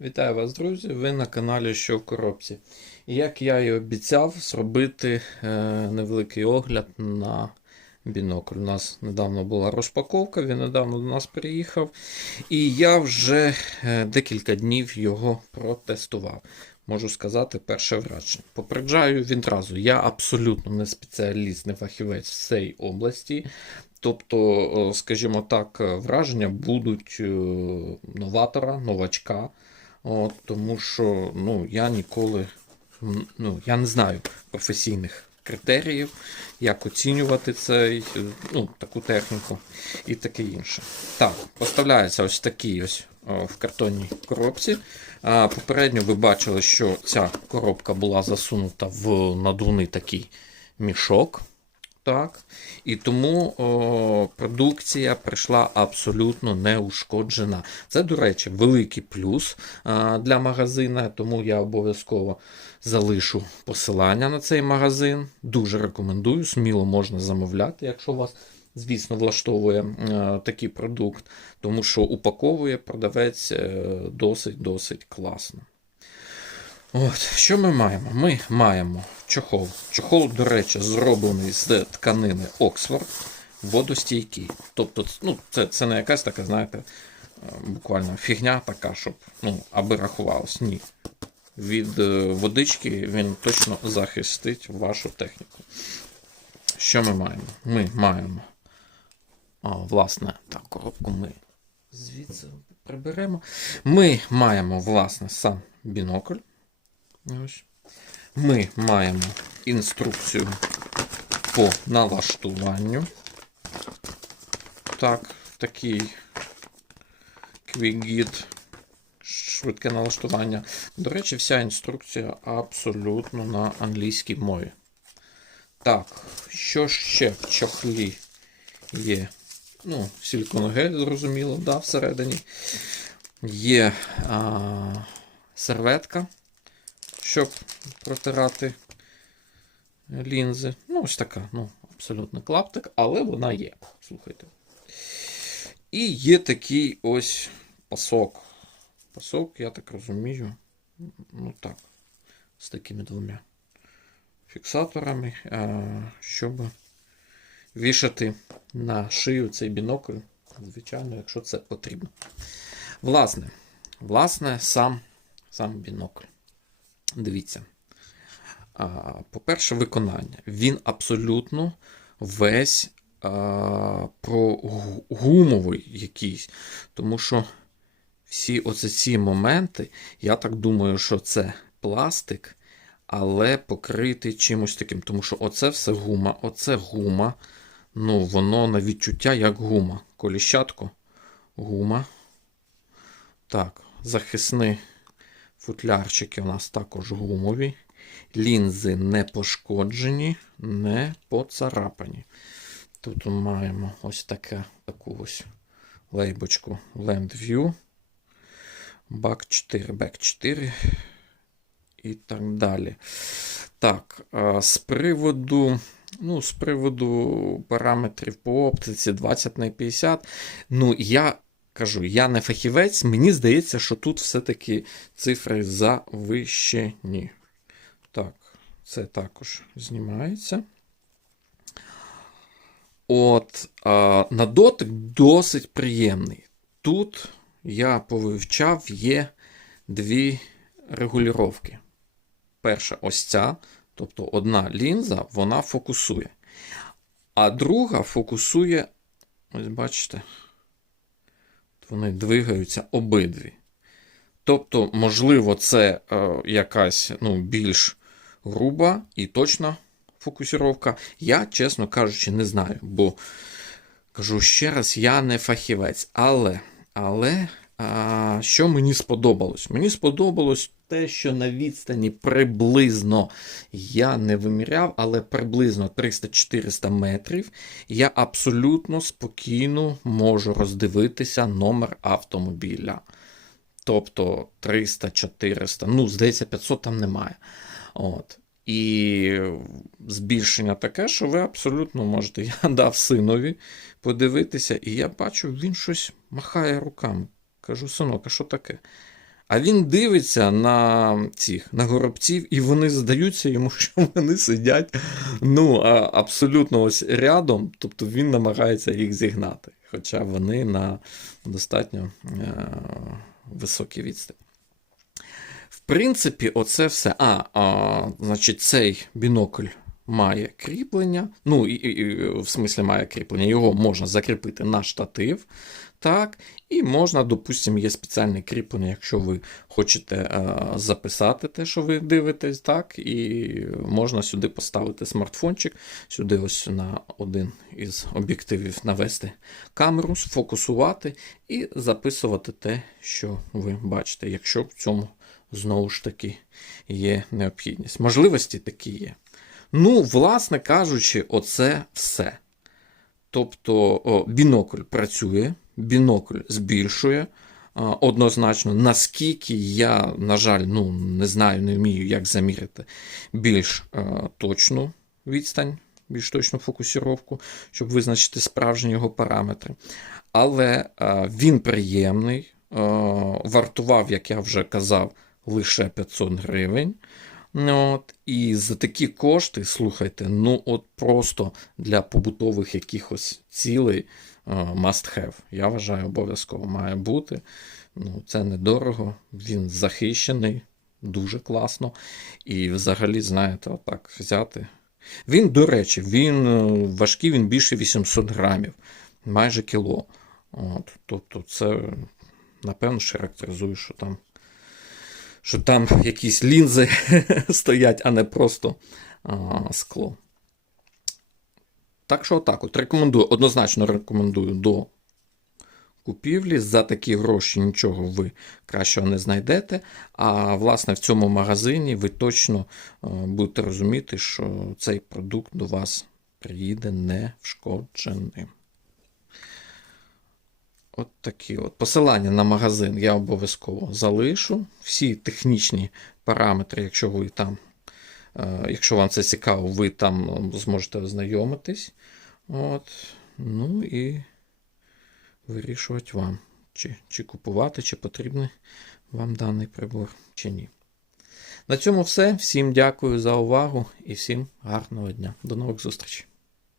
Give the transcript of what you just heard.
Вітаю вас, друзі! Ви на каналі Що в коробці. І як я і обіцяв, зробити е, невеликий огляд на бінокль. У нас недавно була розпаковка, він недавно до нас приїхав. І я вже е, декілька днів його протестував. Можу сказати, перше враження. Попереджаю відразу, я абсолютно не спеціаліст, не фахівець в цій області. Тобто, е, скажімо так, враження будуть новатора, новачка. От, тому що ну, я ніколи ну, я не знаю професійних критеріїв, як оцінювати цей, ну, таку техніку і таке інше. Так, поставляється ось такий ось в картонній коробці. Попередньо ви бачили, що ця коробка була засунута в надувний такий мішок. Так. І тому о, продукція прийшла абсолютно неушкоджена. Це, до речі, великий плюс а, для магазина, тому я обов'язково залишу посилання на цей магазин. Дуже рекомендую, сміло можна замовляти, якщо вас, звісно, влаштовує е, такий продукт, тому що упаковує продавець е, досить-досить класно. От, що ми маємо? Ми маємо чохол. Чохол, до речі, зроблений з тканини Оксфорд, водостійкий. Тобто, ну, це, це не якась така, знаєте, е, буквально фігня така, щоб ну, аби рахувалось. Ні. Від е, водички він точно захистить вашу техніку. Що ми маємо? Ми маємо. А, власне, так, коробку ми звідси приберемо. Ми маємо, власне, сам бінокль. Ми маємо інструкцію по налаштуванню. Так, такий квігід, швидке налаштування. До речі, вся інструкція абсолютно на англійській мові. Так, що ще в чохлі є? Ну, силіконогель, зрозуміло, да, всередині. Є а, серветка щоб протирати лінзи. Ну, ось така, ну, абсолютно клаптик, але вона є. Слухайте. І є такий ось пасок. Пасок, я так розумію, ну так, з такими двома фіксаторами, щоб вішати на шию цей бінокль, звичайно, якщо це потрібно. Власне, власне, сам, сам бінокль. Дивіться. По-перше, виконання. Він абсолютно весь а, про гумовий якийсь. Тому що всі оці ці моменти, я так думаю, що це пластик, але покритий чимось таким. Тому що оце все гума, оце гума. Ну, воно на відчуття як гума. Коліщатко, гума. Так, захисний. Футлярчики у нас також гумові. Лінзи не пошкоджені, не поцарапані. Тут ми маємо ось таке, таку ось лейбочку LandView. Back 4, Back 4 і так далі. Так, з приводу. Ну, з приводу параметрів по оптиці 20 на 50. Ну, я кажу, я не фахівець, мені здається, що тут все-таки цифри завищені. Так, це також знімається. От, а, на дотик досить приємний. Тут я повивчав є дві регулювання. Перша ось ця, тобто одна лінза, вона фокусує. А друга фокусує, ось бачите, вони двигаються обидві. Тобто, можливо, це е, якась ну, більш груба і точна фокусіровка. Я, чесно кажучи, не знаю. Бо кажу ще раз, я не фахівець. Але, але а, що мені сподобалось? Мені сподобалось те, що на відстані приблизно я не виміряв, але приблизно 300-400 метрів я абсолютно спокійно можу роздивитися номер автомобіля. Тобто 300-400, ну, здається, 500 там немає. От. І збільшення таке, що ви абсолютно можете. Я дав синові подивитися, і я бачу, він щось махає руками. Кажу, синок, а що таке? А він дивиться на цих на горобців, і вони здаються йому, що вони сидять ну, абсолютно ось рядом, тобто він намагається їх зігнати. Хоча вони на достатньо е- високій відстані. В принципі, оце все. А, а, значить, цей бінокль має кріплення. Ну, і, і, в смислі має кріплення. Його можна закріпити на штатив. Так, і можна, допустимо, є спеціальне кріплення, якщо ви хочете е, записати те, що ви дивитесь, так, і можна сюди поставити смартфончик, сюди ось на один із об'єктивів навести камеру, сфокусувати і записувати те, що ви бачите, якщо в цьому знову ж таки є необхідність. Можливості такі є. Ну, власне кажучи, оце все. Тобто о, бінокль працює, бінокль збільшує. Однозначно, наскільки я, на жаль, ну, не знаю, не вмію, як заміряти більш е, точну відстань, більш точну фокусіровку, щоб визначити справжні його параметри. Але е, він приємний, е, вартував, як я вже казав, лише 500 гривень. Ну, От, і за такі кошти, слухайте, ну от просто для побутових якихось цілей must have. Я вважаю, обов'язково має бути. Ну, Це недорого, він захищений, дуже класно. І взагалі, знаєте, отак взяти. Він, до речі, він е, важкий, він більше 800 грамів, майже кіло. От, тобто, це, напевно, характеризує, що там що там якісь лінзи стоять, а не просто а, скло. Так що отак от рекомендую, однозначно рекомендую до купівлі. За такі гроші нічого ви кращого не знайдете. А власне в цьому магазині ви точно будете розуміти, що цей продукт до вас приїде невшкодженим. От такі от. Посилання на магазин я обов'язково залишу. Всі технічні параметри, якщо ви там, е, якщо вам це цікаво, ви там зможете ознайомитись. От. Ну і вирішувати вам, чи, чи купувати, чи потрібний вам даний прибор, чи ні. На цьому все. Всім дякую за увагу і всім гарного дня. До нових зустрічей.